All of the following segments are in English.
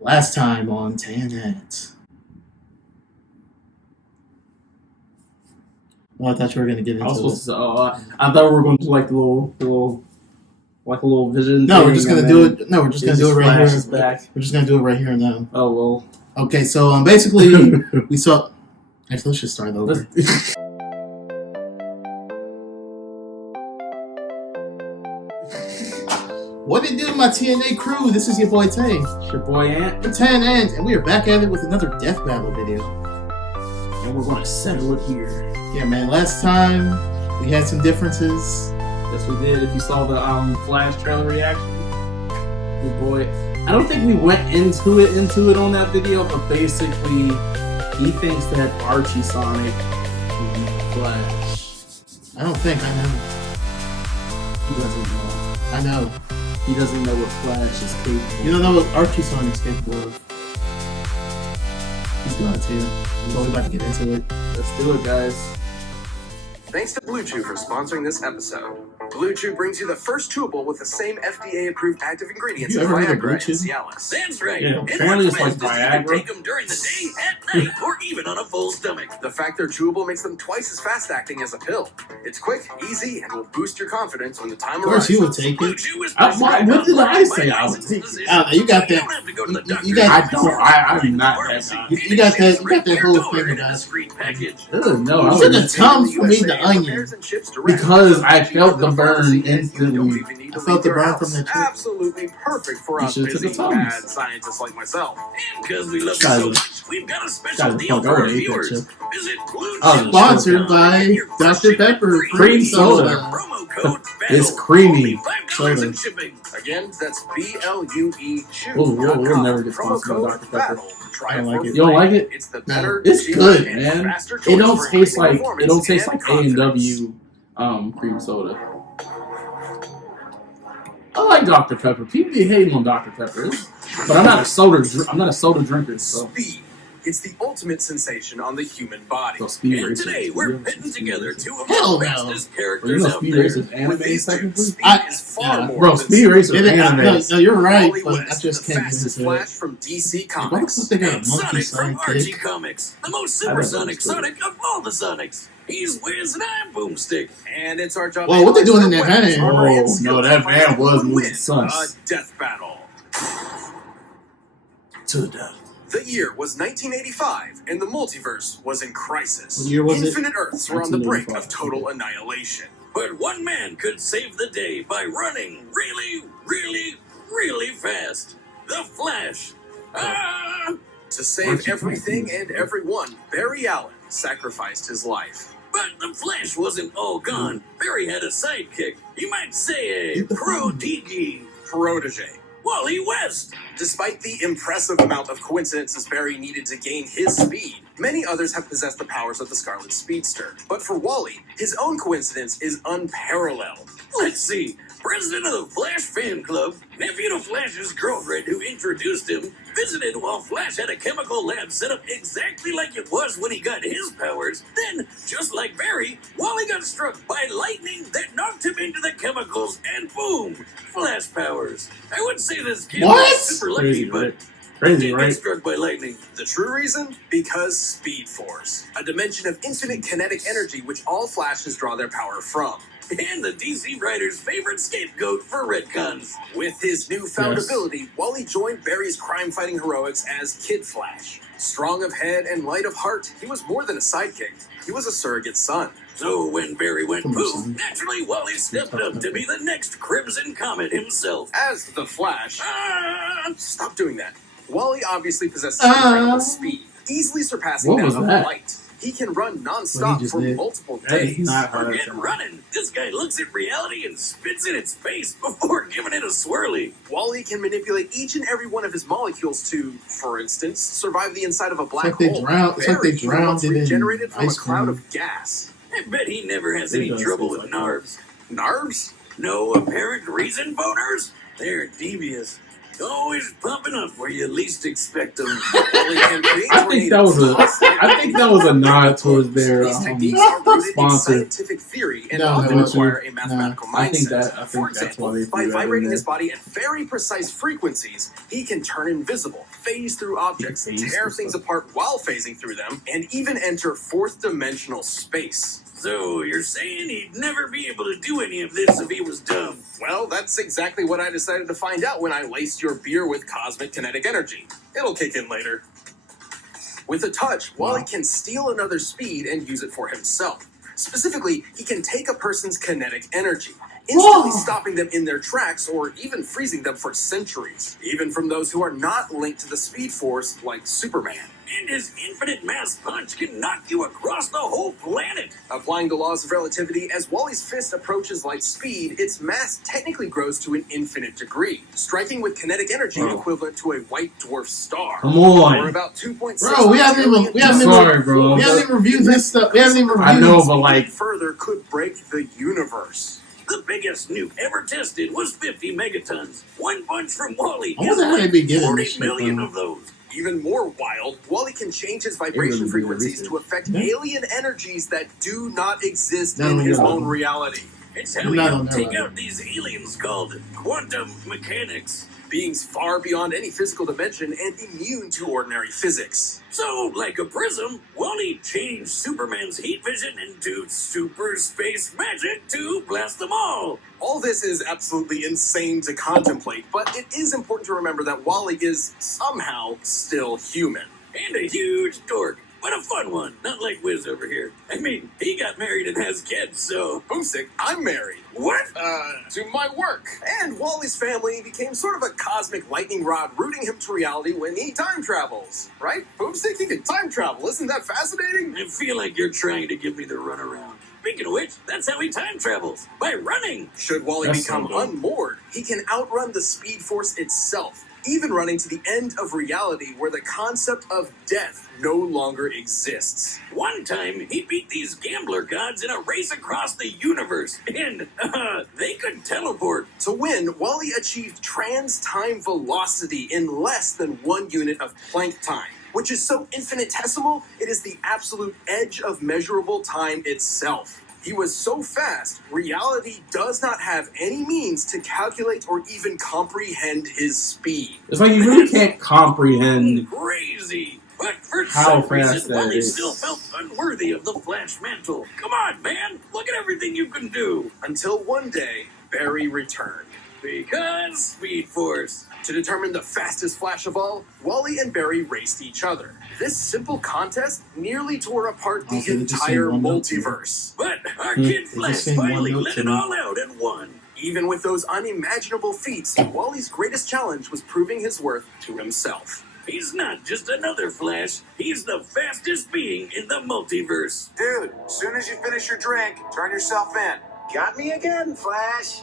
Last time on TNA. Well, I thought you were going to get I was into supposed to. I thought we were going to do like like a little vision. No, we're just going to do it. No, we're just going to do it right here. Back. We're just going to do it right here and now. Oh well. Okay, so basically we saw. Actually, let's just start over. What it do, my TNA crew? This is your boy Tay. It's your boy Ant. We're 10 Ant, and we are back at it with another Death Battle video. And we're going to settle it here. Yeah, man. Last time we had some differences. Yes, we did. If you saw the Flash trailer reaction, your boy. I don't think we went into it on that video, but basically, he thinks that Archie Sonic is Flash. I don't think I know. He doesn't know. I know. He doesn't know what Flash is capable of. You don't know what Archie Sonic's capable of. He's got it too. We're about to get into it. Let's do it, guys. Thanks to Blue Chew for sponsoring this episode. Blue Chew brings you the first chewable with the same FDA-approved active ingredients as Viagra and Cialis. That's right. Yeah, And apparently it's like what's best is you can Viagra. take them during the day, at night, or even on a full stomach. The fact they're chewable makes them twice as fast-acting as a pill. It's quick, easy, and will boost your confidence when the time Of course, arises. you would take Blue it. Chew is What did I say? I would take it. I don't know, you got You that. don't have to go to the You doctor. got- I don't. I'm not that guy. You got that whole thing in a about. discreet package. Ugh, no, I You should wouldn't. have tongue for me the onion. Because I felt the burn instantly. I felt the burn from the chip. Absolutely perfect for You us should've took busy the Tums. mad scientists like myself. And because we love you Guys, so much, we've got a special guys, deal fuck, for I our would hate that viewers. chip. Visit Sponsored by Dr. Pepper Cream soda. Promo code It's BATTLE. creamy. Only $5 Soda. in shipping. Again, that's BLUE Chew. We'll never get Promo sponsored by code Dr. Pepper. BATTLE. Try I don't it like for it. You don't free. like it? It's the better, It's cheaper, good, and man. faster It choice don't for taste increasing like performance and confidence. A&W cream soda. I like Dr. Pepper. People be hating on Dr. Pepper, but I'm not a soda drinker. So Speed. It's the ultimate sensation on the human body. Speed And Racer. today we're putting together two of Hell the no. bestest Bro, you characters know out Speed there. Racer's With anime these two, technically? speed is far yeah. more Bro, than Speed Racer It is- anime. no, you're right, Wally but I West, just the can't get fastest into Flash it. from DC Why the Comics. fuck they got a And monkey Sonic from Archie sidekick? Comics, the most I super don't Sonic understand. Sonic of all the Sonics. He's Wiz and I'm Boomstick. And it's our job. Whoa, to what they doing in analyze that their weapons, van? armor, and Oh, skills no, that to find van out was who moving wins sus. a death battle. To death. The year was 1985, and the multiverse was in crisis. What year was it? Infinite Earths were on the brink 1985. of total annihilation. But one man could save the day by running really, really, really fast. The Flash. Ah! To save Archie everything Comic. and everyone, Barry Allen sacrificed his life. But the Flash wasn't all gone. Barry had a sidekick. You might say a Get the phone. protege. Protege. Wally West. Despite the impressive amount of coincidences Barry needed to gain his speed, many others have possessed the powers of the Scarlet Speedster. But for Wally, his own coincidence is unparalleled. Let's see. President of the Flash fan club, nephew to Flash's girlfriend who introduced him, visited while Flash had a chemical lab set up exactly like it was when he got his powers. Then, just like Barry, Wally got struck by lightning that knocked him into the chemicals, and boom, Flash powers. I would say this kid What? was super lucky, Crazy, but right? Crazy, did right? get struck by lightning. The true reason? Because Speed Force, a dimension of infinite kinetic energy which all Flashes draw their power from. And the DC writer's favorite scapegoat for retcons. With his newfound Yes. ability, Wally joined Barry's crime-fighting heroics as Kid Flash. Strong of head and light of heart, he was more than a sidekick. He was a surrogate son. So when Barry went Come on, poof, son. naturally Wally stepped up to be the next Crimson Comet himself. As the Flash, Ah! stop doing that. Wally obviously possesses Ah. incredible speed, easily surpassing What that was of that? light. He can run What non-stop he just for did. multiple That is days. not hard. Forget running. This guy looks at reality and spits in its face before giving it a swirly. Wally can manipulate each and every one of his molecules to, for instance, survive the inside of a black like they hole. drowned- it's like they Barry even drowned once it in regenerated from a ice cloud cream. of gas. I bet he never has It any does trouble taste with like NARBs. Narbs? No apparent reason, boners? They're devious. Always popping up where you least expect them. I think that was a nod towards their These techniques are rooted in sponsor. scientific theory and No, often no, require a mathematical I think mindset. For that's example, why they by threw that in vibrating there. his body at very precise frequencies, he can turn invisible, phase through objects, Phase tear through things stuff. apart while phasing through them, and even enter fourth-dimensional space. So you're saying he'd never be able to do any of this if he was dumb? Well, that's exactly what I decided to find out when I laced your beer with cosmic kinetic energy. It'll kick in later. With a touch, Wally can steal another's speed and use it for himself. Specifically, he can take a person's kinetic energy, instantly stopping them in their tracks or even freezing them for centuries, even from those who are not linked to the Speed Force like Superman. And his infinite mass punch can knock you across the whole planet. Applying the laws of relativity, as Wally's fist approaches light speed, its mass technically grows to an infinite degree, striking with kinetic energy equivalent to a white dwarf star. Come on. Or about 2.6 Bro, we haven't even reviewed this stuff. We haven't even reviewed I know, this. but like, further could break the universe. The biggest nuke ever tested was 50 megatons. One punch from Wally I is wonder how they like be getting 40 this shit million from. of those. Even more wild, Wally can change his vibration really frequencies good to affect Yeah. alien energies that do not exist No, in no, his no. own reality. It's how You're we not help on take that out these aliens called quantum mechanics. Beings far beyond any physical dimension and immune to ordinary physics. So, like a prism, Wally changed Superman's heat vision into super space magic to blast them all. All this is absolutely insane to contemplate, but it is important to remember that Wally is somehow still human. And a huge dork, but a fun one, not like Wiz over here. I mean, he got married and has kids, so... Boomstick, I'm married. What? To my work. And Wally's family became sort of a cosmic lightning rod rooting him to reality when he time travels. Right? Boomstick, he can time travel. Isn't that fascinating? I feel like you're trying to give me the runaround. Speaking of which, that's how he time travels, by running. Should Wally That's become so dope. unmoored, he can outrun the Speed Force itself, even running to the end of reality where the concept of death no longer exists. One time, he beat these gambler gods in a race across the universe, and they could teleport. To win, Wally achieved trans-time velocity in less than 1 unit of Planck time, which is so infinitesimal, it is the absolute edge of measurable time itself. He was so fast, reality does not have any means to calculate or even comprehend his speed. it's like you really can't comprehend. Crazy. But for How some fast reason, that Wally is. still felt unworthy of the Flash mantle. Come on, man. Look at everything you can do. Until one day, Barry returned. Because Speed Force. To determine the fastest Flash of all, Wally and Barry raced each other. This simple contest nearly tore apart the Also, they just entire sing one note to me. multiverse. But our Hmm. kid They just Flash sing one finally note let to it me. all out and won. Even with those unimaginable feats, Wally's greatest challenge was proving his worth to himself. He's not just another Flash. He's the fastest being in the multiverse. Dude, as soon as you finish your drink, turn yourself in. Got me again, Flash.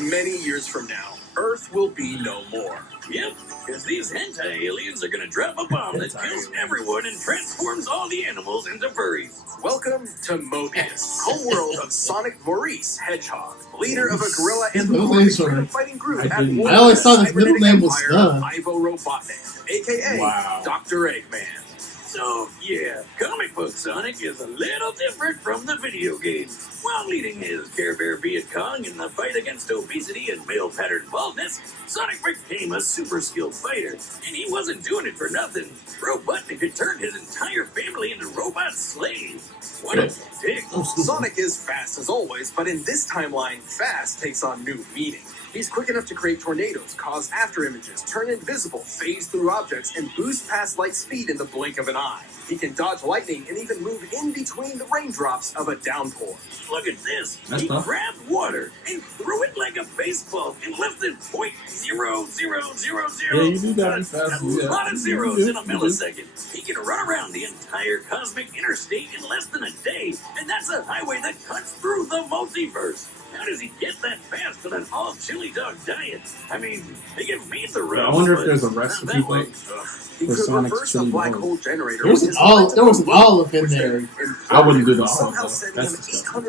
Many years from now, Earth will be no more. Yep, because these hentai aliens are gonna drop a bomb that kills everyone and transforms all the animals into furries. Welcome to Mobius, homeworld of Sonic Maurice Hedgehog, leader of a gorilla His middle name's alright. fighting group I at didn't- war I always with thought his cybernetic middle name was empire Stud. of Ivo Robotman, aka Wow. Dr. Eggman. So, yeah, comic book Sonic is a little different from the video game. While leading his Care Bear Viet Cong in the fight against obesity and male pattern baldness, Sonic became a super skilled fighter, and he wasn't doing it for nothing. Robotnik had turned his entire family into robot slaves. What a dick. Sonic is fast as always, but in this timeline, fast takes on new meaning. He's quick enough to create tornadoes, cause after images, turn invisible, phase through objects, and boost past light speed in the blink of an eye. He can dodge lightning and even move in between the raindrops of a downpour. Look at this. That's He tough. grabbed water and threw it like a baseball in less than .0000. Yeah, you do that fast. A lot of zeros in a millisecond. He can run around the entire cosmic interstate in less than a day, and that's a highway that cuts through the multiverse. How does he get that fast on an all-chili dog diet? I mean, they can feed the I roast. wonder if but there's a not recipe that book. way. He For could Sonic's reverse a chili black dog. hole generator. There was with an his olive electrical in which there. then I wouldn't do the somehow olive, though. sending That's him disgusting.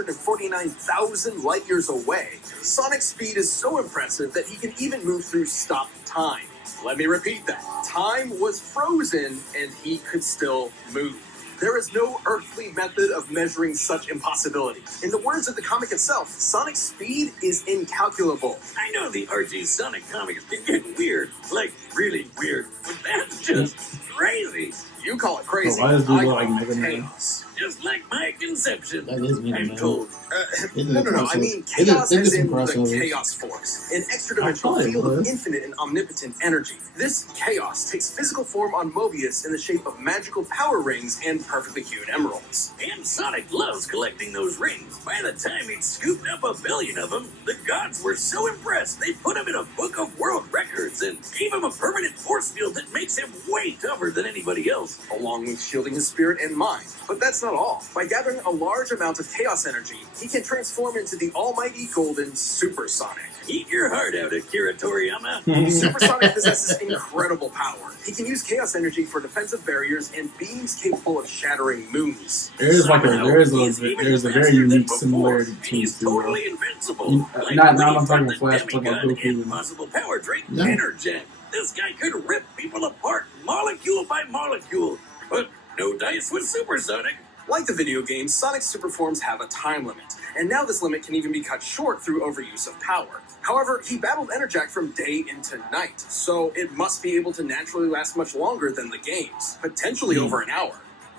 849,000 light years away. Sonic's speed is so impressive that he can even move through stopped time. Let me repeat that. Time was frozen and he could still move. There is no earthly method of measuring such impossibility. In the words of the comic itself, Sonic's speed is incalculable. I know the Archie Sonic comics can get weird, like really weird, but that's just crazy. You call it crazy. Oh, why does I he look call like it Mega Man? chaos. Just like my conception. That is Mega I'm Man. told. No. I mean They did- chaos they did as some in the crossovers. chaos force, an I extra-dimensional thought it field of was. infinite and omnipotent energy. This chaos takes physical form on Mobius in the shape of magical power rings and perfectly hewn emeralds. And Sonic loves collecting those rings. By the time he'd scooped up 1 billion of them, the gods were so impressed they put him in a book of world records and gave him a permanent force field that makes him way tougher than anybody else. Along with shielding his spirit and mind. But that's not all. By gathering a large amount of chaos energy, he can transform into the almighty golden Super Sonic. Eat your heart out, Akira Toriyama. Super Sonic possesses incredible power. He can use chaos energy for defensive barriers and beams capable of shattering moons. There's a He's even very faster than unique before, similarity and between he's the two. totally invincible. Like Not when he I'm talking fought the Flash, talking about demigod Goku. Impossible Power Drake Yeah. Enerjack. This guy could rip people apart molecule by molecule. But no dice with Super Sonic. Like the video games, Sonic's super forms have a time limit, and now this limit can even be cut short through overuse of power. However, he battled Enerjack from day into night, so it must be able to naturally last much longer than the games, potentially over an hour.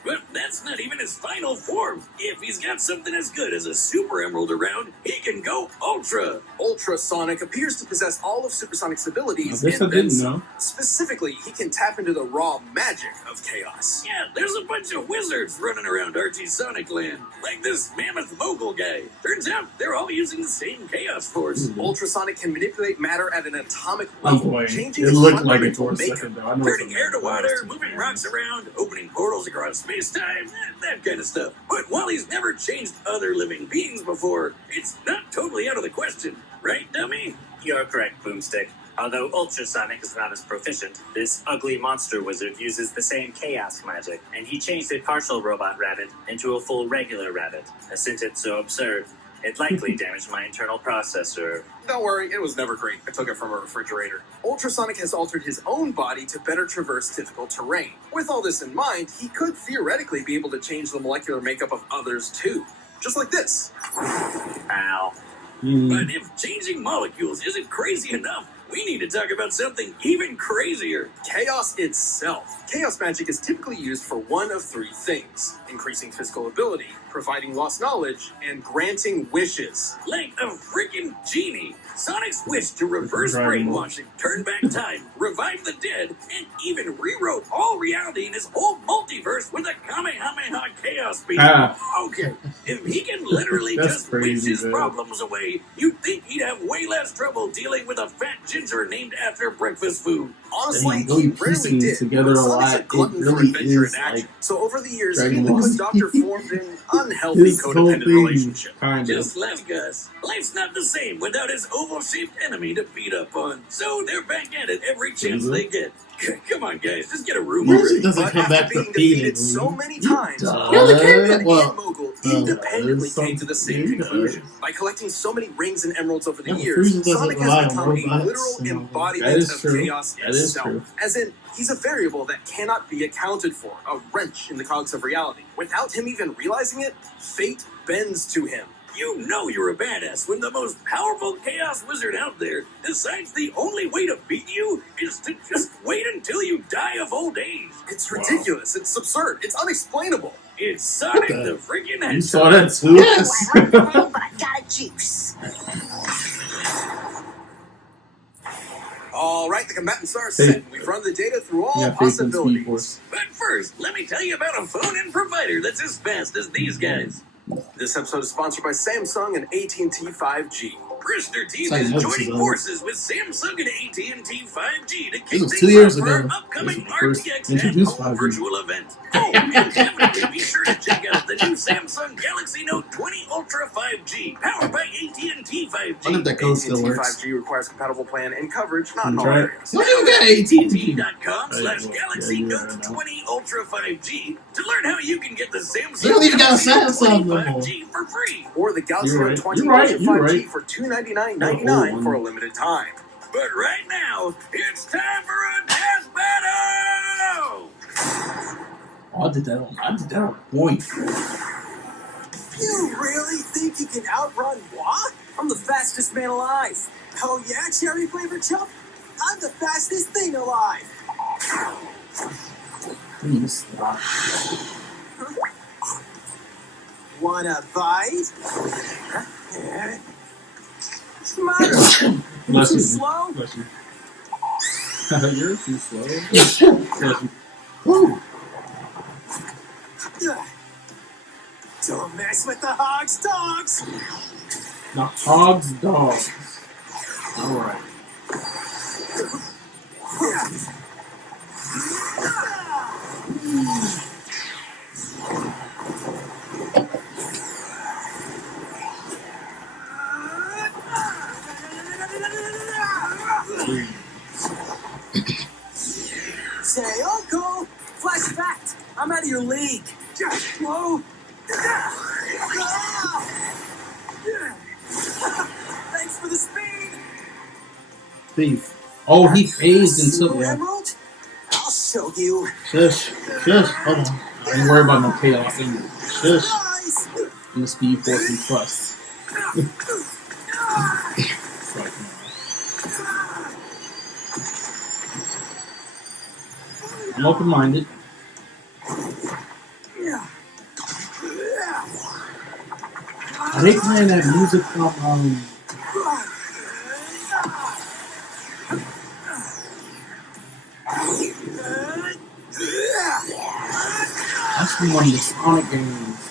But that's not even his final form. If he's got something as good as a Super Emerald around, he can go Ultra. Ultra Sonic appears to possess all of Super Sonic's abilities, I guess I and then didn't some. know. Specifically, he can tap into the raw magic of chaos. Yeah, there's a bunch of wizards running around Archie Sonic Land. Like this mammoth mogul guy. Turns out they're all using the same chaos force. Ultra Sonic can manipulate matter at an atomic Oh level, boy, changing it its looked like it fundamental for a makeup. second though. I know Turning it's air to a- water, moving rocks around, opening portals across space-time, that kind of stuff. But while he's never changed other living beings before, it's not totally out of the question. Right, dummy? You're correct, Boomstick. Although Ultrasonic is not as proficient, this ugly monster wizard uses the same chaos magic, and he changed a partial robot rabbit into a full regular rabbit, a sentence so absurd, it likely damaged my internal processor. Don't worry, it was never great. I took it from a refrigerator. Ultrasonic has altered his own body to better traverse difficult terrain. With all this in mind, he could theoretically be able to change the molecular makeup of others too. Just like this. Ow. But if changing molecules isn't crazy enough, we need to talk about something even crazier. Chaos itself. Chaos magic is typically used for one of three things: increasing physical ability, providing lost knowledge, and granting wishes. Like a freaking genie. Sonic's wish to reverse Right. brainwashing, turn back time, revive the dead, and even rewrote all reality in his whole multiverse with a Kamehameha Chaos Beam. Okay, if he can literally That's just wish crazy, his man. problems away, you'd think he'd have way less trouble dealing with a fat ginger named after breakfast food. Honestly, And really he rarely piecing did. together but a Sonic's lot, a glutton it for really adventure is and action. like So over the years, Dragon he and the Ball. Good Doctor formed an unhealthy His whole codependent thing, relationship. kind of. Just like us. Life's not the same without his oval-shaped enemy to beat up on. So they're back at it every chance Mhm. they get. Come on, guys, just get a room Usually already. doesn't But come after back being repeatedly. defeated so many times, does. both Canva and Well, Mogul independently some- came to the same he conclusion. does. By collecting so many rings and emeralds over the Yeah, but years, Frieza doesn't Sonic rely has on become a robots, literal you know. embodiment That is of true. chaos That is itself. true. As in, he's a variable that cannot be accounted for, a wrench in the cogs of reality. Without him even realizing it, fate bends to him. You know you're a badass when the most powerful chaos wizard out there decides the only way to beat you is to just wait until you die of old age. It's ridiculous. It's absurd. It's unexplainable. It's Sonic What the- the freaking You Hedgehog. saw that too? Yes. I like the name, but I got a juice. All right, the combatants are Hey. set. We've run the data through all Yeah, faith in Speed possibilities. Force. But first, let me tell you about a phone-in provider that's as fast as these guys. This episode is sponsored by Samsung and AT&T 5G. Bristol team Like, is no, joining this is forces with Samsung and AT&T 5G to This kick was 2 things years off for our ago. upcoming This was first RTX introduced at-home 5G. virtual event. Oh, and definitely be sure to check out the new Samsung Galaxy Note 20 Ultra 5G, powered by AT&T 5G. Wonder if that code still AT&T works. 5G requires compatible plan and coverage, not in all Right. areas. You don't even got AT&T. AT&T.com/Galaxy Yeah, Note right now. 20 Ultra 5G to learn how you can get the Samsung You don't even got a Galaxy Note Samsung 20 no more. 5G for free. Or the Galaxy You're Note right. 20 You're right. Ultra You're 5G right. for $299.99 for a limited time. But right now, it's time for a dance battle! Oh, I did that on point. You really think you can outrun what? I'm the fastest man alive. Oh yeah, cherry flavored chump? I'm the fastest thing alive. Please stop. Wanna bite? Come on. You Bless too you. slow? Bless you. You're too slow. Bless you. Woo. Don't mess with the hog's dogs. The hog's dogs. Alright. Say, Uncle, flash fact. I'm out of your league. Whoa. Thanks for the speed. Thief. Oh, he phased and took Super yeah. Emerald? I'll show you. Shush. Shush. Hold on. I ain't worried about no chaos in Shush. Surprise. the Speed Force and Plus. Fuck no. I'm open-minded. Are they playing that music from that's from one of the Sonic games.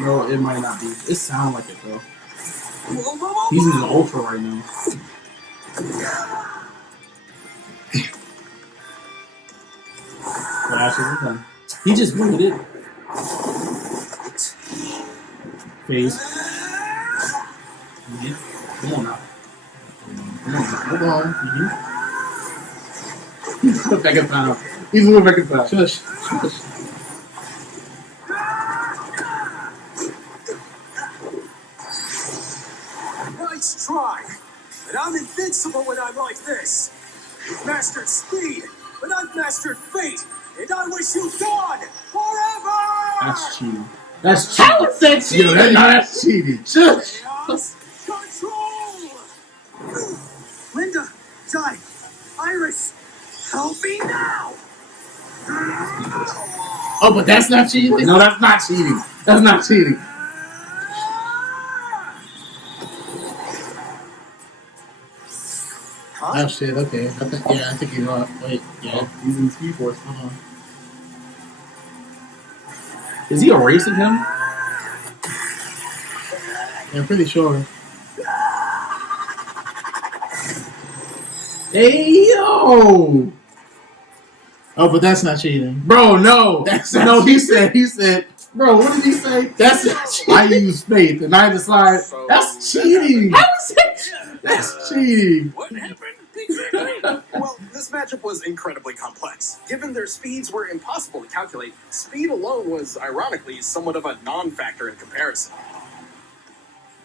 No, it might not be. It sounds like it though. He's using Ultra right now. Flash is done. He just waited. Phase. Come on now. Hold on. He's going back and foul. He's going back and foul. Shush. Shush. Nice try. But I'm invincible when I'm like this. You've mastered speed, but I've mastered fate. And I wish you gone forever! That's cheating. That's cheating. How is that cheating? Yeah, that's cheating. Shush. Chaos control! Linda, Di, Iris, help me now! Oh, but that's not cheating? No, that's not cheating. That's not cheating. Huh? Oh shit, okay. I think you're right. Wait, yeah. He's in Speed Force. Is he erasing him? I'm pretty sure. Hey yo, Oh, but that's not cheating. bro, no, That's no. not He said, bro. What did he say? That's not cheating. I use faith, and I decide that's cheating. How is that? That's cheating. What happened? Exactly. Well, this matchup was incredibly complex. Given their speeds were impossible to calculate, speed alone was, ironically, somewhat of a non-factor in comparison.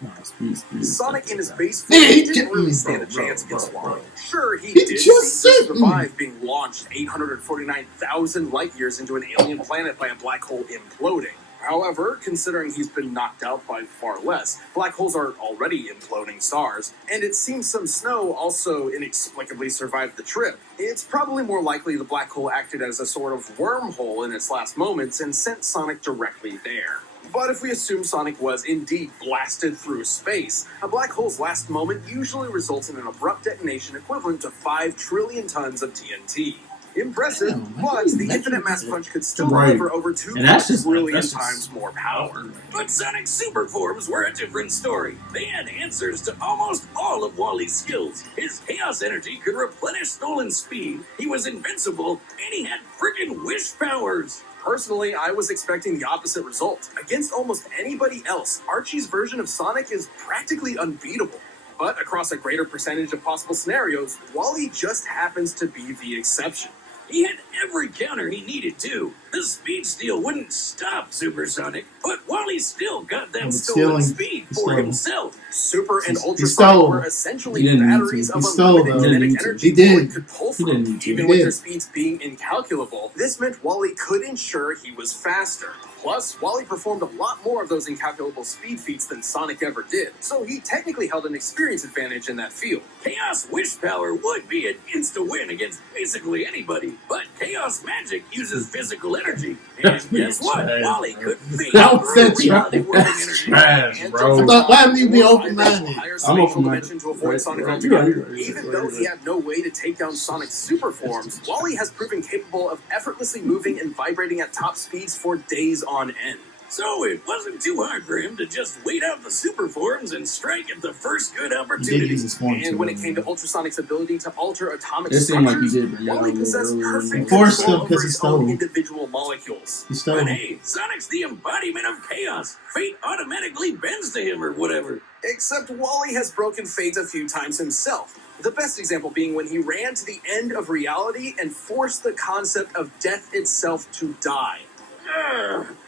No, speed. Sonic in his base Yeah, form he didn't did- really stand a bro, chance against bro. Wally. Sure, he He did just seem to said- survive being launched 849,000 light years into an alien planet by a black hole imploding. However, considering he's been knocked out by far less, black holes are already imploding stars, and it seems some snow also inexplicably survived the trip. It's probably more likely the black hole acted as a sort of wormhole in its last moments and sent Sonic directly there. But if we assume Sonic was indeed blasted through space, a black hole's last moment usually results in an abrupt detonation equivalent to 5 trillion tons of TNT. Impressive, Damn, but the Infinite Mass Punch could still Right. deliver over 2 And that's just- trillion that's just- times more power. But Sonic's super forms were a different story. They had answers to almost all of Wally's skills. His chaos energy could replenish stolen speed, he was invincible, and he had freaking wish powers. Personally, I was expecting the opposite result. Against almost anybody else, Archie's version of Sonic is practically unbeatable. But across a greater percentage of possible scenarios, Wally just happens to be the exception. He had every counter he needed to. The speed steal wouldn't stop Super Sonic, but Wally still got that but stolen stealing- speed for stole. himself. Super and He Ultra stole. Sonic were essentially He didn't need batteries to. of He stole, unlimited though. kinetic He didn't need to. energy He did. Wally could pull He from. didn't need to. Even He with did. their speeds being incalculable, this meant Wally could ensure he was faster. Plus, Wally performed a lot more of those incalculable speed feats than Sonic ever did, so he technically held an experience advantage in that field. Chaos Wish Power would be an insta-win against basically anybody, but Chaos Magic uses physical energy. And guess what? Trash, Wally bro. could feed That was through it, reality world That's energy. trash, And bro. just But why wouldn't you be more open-minded? higher I'm spatial open-minded. dimension to avoid Right, Sonic right, altogether. you're right, Even right, though right. he had no way to take down Sonic's super forms, Wally has proven capable of effortlessly moving and vibrating at top speeds for days on end. So it wasn't too hard for him to just wait out the super forms and strike at the first good He did opportunity. use his form And too, when it came to man. Ultrasonic's ability to alter atomic It seemed like he structures, did bring it up a Wally little possessed earlier. perfect He forced control him 'cause over he his stole. own individual molecules. He stole. But hey, Sonic's the embodiment of chaos. Fate automatically bends to him or whatever. Except Wally has broken fate a few times himself. The best example being when he ran to the end of reality and forced the concept of death itself to die.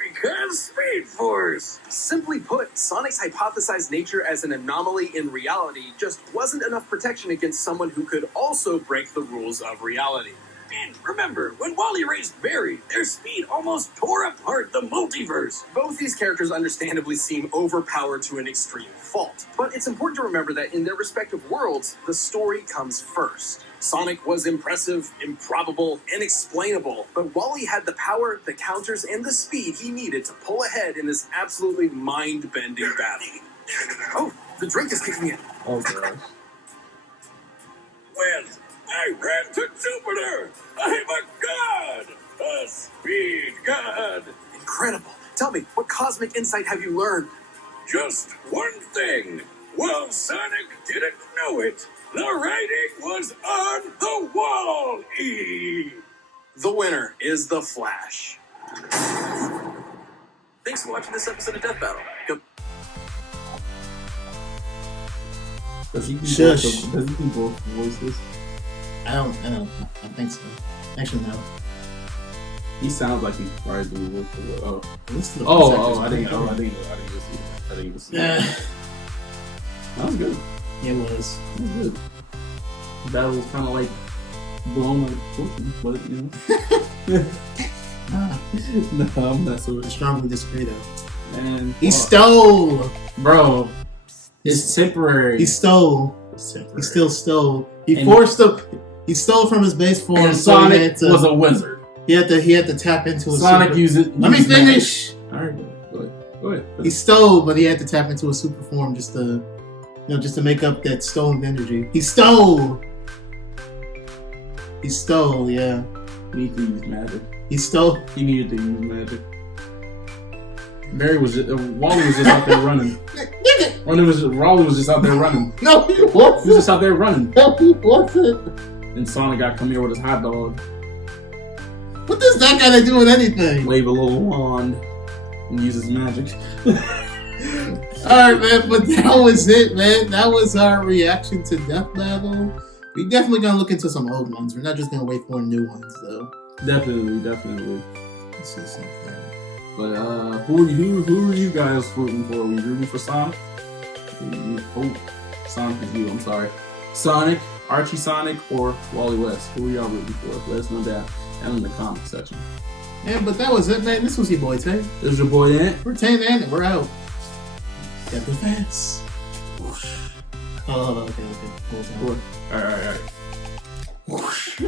Because Speed Force. Simply put, Sonic's hypothesized nature as an anomaly in reality just wasn't enough protection against someone who could also break the rules of reality. And remember, when Wally raced Barry, their speed almost tore apart the multiverse. Both these characters understandably seem overpowered to an extreme fault, but it's important to remember that in their respective worlds, the story comes first. Sonic was impressive, improbable, inexplainable, but Wally had the power, the counters, and the speed he needed to pull ahead in this absolutely mind-bending battle. Oh, the drink is kicking in. Oh, gosh. Well, I ran to Jupiter. I'm a god. A speed god. Incredible. Tell me, what cosmic insight have you learned? Just one thing. Well, Sonic didn't know it. The writing was on the wall, E. The winner is the Flash. Thanks for watching this episode of Death Battle. Go. Does he do Shush. both voices? I don't think so. Actually, no. He sounds like he probably do work for the. Oh, Listen to the voice actors. I didn't even see that. I didn't even see Yeah, that. That was good. it was. That was good. That was kind of like blowing my cushion, but you know. Ah, No, I'm not so. I strongly disagree, though. And He stole. bro. It's temporary. He stole. It's temporary. He still stole. He And- forced him. He stole from his base form. And so he Sonic had to, was a wizard. He had to tap into a Sonic super. used it. Let me used magic. finish. All right, go ahead. Go ahead. He stole, but he had to tap into a super form just to, just to make up that stolen energy. He stole. He stole. Yeah. He needed to use magic. He stole. He needed to use magic. Wally was just out there running. Wally was just out there running. No, he He was wasn't. just out there running. No, he wasn't. And Sonic got come here with his hot dog, What does that got to do with anything? wave a little wand, and use his magic. Alright, man, but that was it, man. That was our reaction to Death Battle. We definitely gonna look into some old ones. We're not just gonna wait for new ones, though. Definitely. Let's see something. But who are you guys rooting for? Are we rooting for Sonic? Oh, Sonic is you. I'm sorry. Sonic, Archie Sonic, or Wally West? Who are y'all rooting for? Let us know that down in the comment section. Yeah, but that was it, man. This was your boy Tay. This is your boy Ant. We're Tay and we're out. Got the fast. Oh, okay. Hold on. Alright. Whoosh.